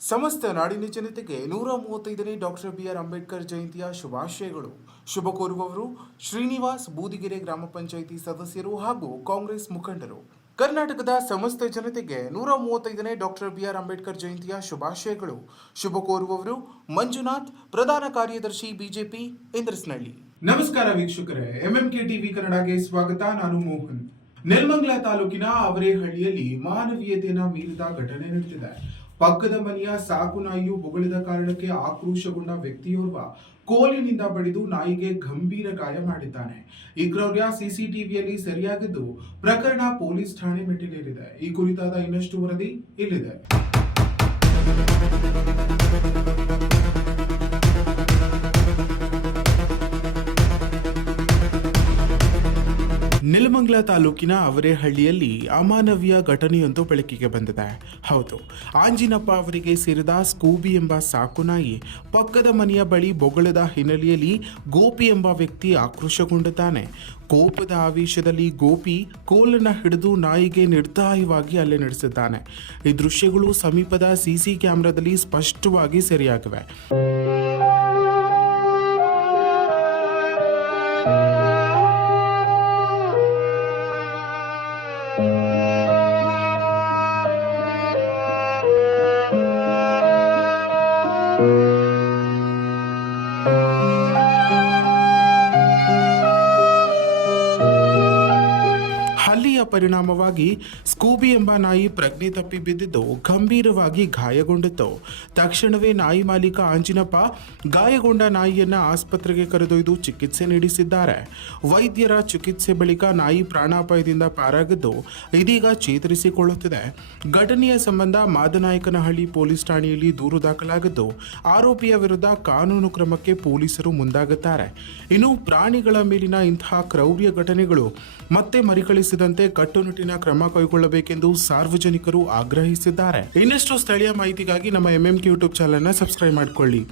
ಸಮಸ್ತ ನಾಡಿನ ಜನತೆಗೆ 135ನೇ ಡಾಕ್ಟರ್ ಬಿ.ಆರ್. ಅಂಬೇಡ್ಕರ್ ಜಯಂತಿಯ ಶುಭಾಶಯಗಳು. ಶುಭ ಕೋರುವವರು ಶ್ರೀನಿವಾಸ್, ಬೂದಿಗೆರೆ ಗ್ರಾಮ ಪಂಚಾಯಿತಿ ಸದಸ್ಯರು ಹಾಗೂ ಕಾಂಗ್ರೆಸ್ ಮುಖಂಡರು. ಕರ್ನಾಟಕದ ಸಮಸ್ತ ಜನತೆಗೆ 135ನೇ ಡಾಕ್ಟರ್ ಬಿ.ಆರ್. ಅಂಬೇಡ್ಕರ್ ಜಯಂತಿಯ ಶುಭಾಶಯಗಳು. ಶುಭ ಕೋರುವವರು ಮಂಜುನಾಥ್, ಪ್ರಧಾನ ಕಾರ್ಯದರ್ಶಿ ಬಿಜೆಪಿ, ಇಂದ್ರಸ್ನಹಳ್ಳಿ. ನಮಸ್ಕಾರ ವೀಕ್ಷಕರೇ, ಎಂಎಂಕೆ ಟಿವಿ ಕನ್ನಡಗೆ ಸ್ವಾಗತ. ನಾನು ಮೋಹನ್. ನೆಲಮಂಗಲ ತಾಲೂಕಿನ ಅವರೇಹಳ್ಳಿಯಲ್ಲಿ ಮಾನವೀಯತೆಯನ್ನು ಮೀರಿದ ಘಟನೆ ನಡೆದಿದೆ. ಪಕ್ಕದ ಮನೆಯ ಸಾಕು ನಾಯಿಯು ಬೊಗಳಿದ ಕಾರಣಕ್ಕೆ ಆಕ್ರೋಶಗೊಂಡ ವ್ಯಕ್ತಿಯೋರ್ವ ಕೋಲಿನಿಂದ ಬಡಿದು ನಾಯಿಗೆ ಗಂಭೀರ ಗಾಯ ಮಾಡಿದ್ದಾನೆ. ಈ ಕ್ರೌರ್ಯ ಸಿಸಿಟಿವಿಯಲ್ಲಿ ಸೆರೆಯಾಗಿದ್ದು ಪ್ರಕರಣ ಪೊಲೀಸ್ ಠಾಣೆ ಮೆಟ್ಟಿಲೇರಿದೆ. ಈ ಕುರಿತಾದ ಇನ್ನಷ್ಟು ವರದಿ ಇಲ್ಲಿದೆ. ನೆಲಮಂಗಲ ತಾಲೂಕಿನ ಅವರೇಹಳ್ಳಿಯಲ್ಲಿ ಅಮಾನವೀಯ ಘಟನೆಯೊಂದು ಬೆಳಕಿಗೆ ಬಂದಿದೆ. ಹೌದು, ಆಂಜಿನಪ್ಪ ಅವರಿಗೆ ಸೇರಿದ ಸ್ಕೂಬಿ ಎಂಬ ಸಾಕು ನಾಯಿ ಪಕ್ಕದ ಮನೆಯ ಬಳಿ ಬೊಗಳದ ಹಿನ್ನೆಲೆಯಲ್ಲಿ ಗೋಪಿ ಎಂಬ ವ್ಯಕ್ತಿ ಆಕ್ರೋಶಗೊಂಡಿದ್ದಾನೆ. ಕೋಪದ ಆವೇಶದಲ್ಲಿ ಗೋಪಿ ಕೋಲನ್ನು ಹಿಡಿದು ನಾಯಿಗೆ ನಿರ್ದಯವಾಗಿ ಹಲ್ಲೆ ನಡೆಸಿದ್ದಾನೆ. ಈ ದೃಶ್ಯಗಳು ಸಮೀಪದ ಸಿಸಿ ಕ್ಯಾಮೆರಾದಲ್ಲಿ ಸ್ಪಷ್ಟವಾಗಿ ಸೆರೆಯಾಗಿವೆ. ಹಲ್ಲೆಯ ಪರಿಣಾಮವಾಗಿ ಸ್ಕೂಬಿ ಎಂಬ ನಾಯಿ ಪ್ರಜ್ಞೆ ತಪ್ಪಿ ಬಿದ್ದಿದ್ದು ಗಂಭೀರವಾಗಿ ಗಾಯಗೊಂಡಿತ್ತು. ತಕ್ಷಣವೇ ನಾಯಿ ಮಾಲೀಕ ಆಂಜಿನಪ್ಪ ಗಾಯಗೊಂಡ ನಾಯಿಯನ್ನ ಆಸ್ಪತ್ರೆಗೆ ಕರೆದೊಯ್ದು ಚಿಕಿತ್ಸೆ ನೀಡಿಸಿದ್ದಾರೆ. ವೈದ್ಯರ ಚಿಕಿತ್ಸೆ ಬಳಿಕ ನಾಯಿ ಪ್ರಾಣಾಪಾಯದಿಂದ ಪಾರಾಗಿದ್ದು ಇದೀಗ ಚೇತರಿಸಿಕೊಳ್ಳುತ್ತಿದೆ. ಘಟನೆಯ ಸಂಬಂಧ ಮಾದನಾಯಕನಹಳ್ಳಿ ಪೊಲೀಸ್ ಠಾಣೆಯಲ್ಲಿ ದೂರು ದಾಖಲಾಗಿದ್ದು ಆರೋಪಿಯ ವಿರುದ್ಧ ಕಾನೂನು ಕ್ರಮಕ್ಕೆ ಪೊಲೀಸರು ಮುಂದಾಗುತ್ತಾರೆ. ಇನ್ನು ಪ್ರಾಣಿಗಳ ಮೇಲಿನ ಇಂತಹ ಕ್ರೌರ್ಯ ಘಟನೆಗಳು ಮತ್ತೆ ಮರುಕಳಿಸದಂತೆ ಕಟ್ಟುನಿಟ್ಟಿನ ಕ್ರಮ ಕೈಗೊಳ್ಳಬೇಕೆಂದು ಸಾರ್ವಜನಿಕರು ಆಗ್ರಹಿಸಿದ್ದಾರೆ. ಇನ್ನಷ್ಟು ಸ್ಥಳೀಯ ಮಾಹಿತಿಗಾಗಿ ನಮ್ಮ ಎಂಎಂಕೆ ಯೂಟ್ಯೂಬ್ ಚಾನೆಲ್ನ ಸಬ್ಸ್ಕ್ರೈಬ್ ಮಾಡಿಕೊಳ್ಳಿ.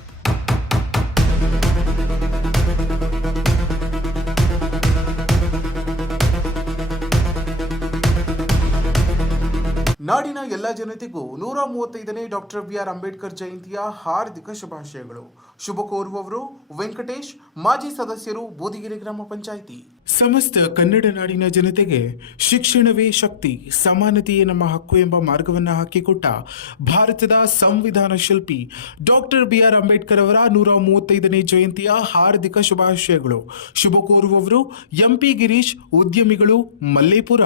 ನಾಡಿನ ಎಲ್ಲ ಜನತೆಗೂ 135ನೇ ಡಾಕ್ಟರ್ ಬಿ.ಆರ್. ಅಂಬೇಡ್ಕರ್ ಜಯಂತಿಯ ಹಾರ್ದಿಕ ಶುಭಾಶಯಗಳು. ಶುಭ ಕೋರುವವರು ವೆಂಕಟೇಶ್, ಮಾಜಿ ಸದಸ್ಯರು, ಬೂದಿಗೆರೆ ಗ್ರಾಮ ಪಂಚಾಯಿತಿ. ಸಮಸ್ತ ಕನ್ನಡ ನಾಡಿನ ಜನತೆಗೆ ಶಿಕ್ಷಣವೇ ಶಕ್ತಿ, ಸಮಾನತೆಯೇ ನಮ್ಮ ಹಕ್ಕು ಎಂಬ ಮಾರ್ಗವನ್ನು ಹಾಕಿಕೊಟ್ಟ ಭಾರತದ ಸಂವಿಧಾನ ಶಿಲ್ಪಿ ಡಾಕ್ಟರ್ ಬಿ.ಆರ್. ಅಂಬೇಡ್ಕರ್ ಅವರ 135ನೇ ಜಯಂತಿಯ ಹಾರ್ದಿಕ ಶುಭಾಶಯಗಳು. ಶುಭ ಕೋರುವವರು ಎಂಪಿ ಗಿರೀಶ್, ಉದ್ಯಮಿಗಳು, ಮಲ್ಲೇಪುರ.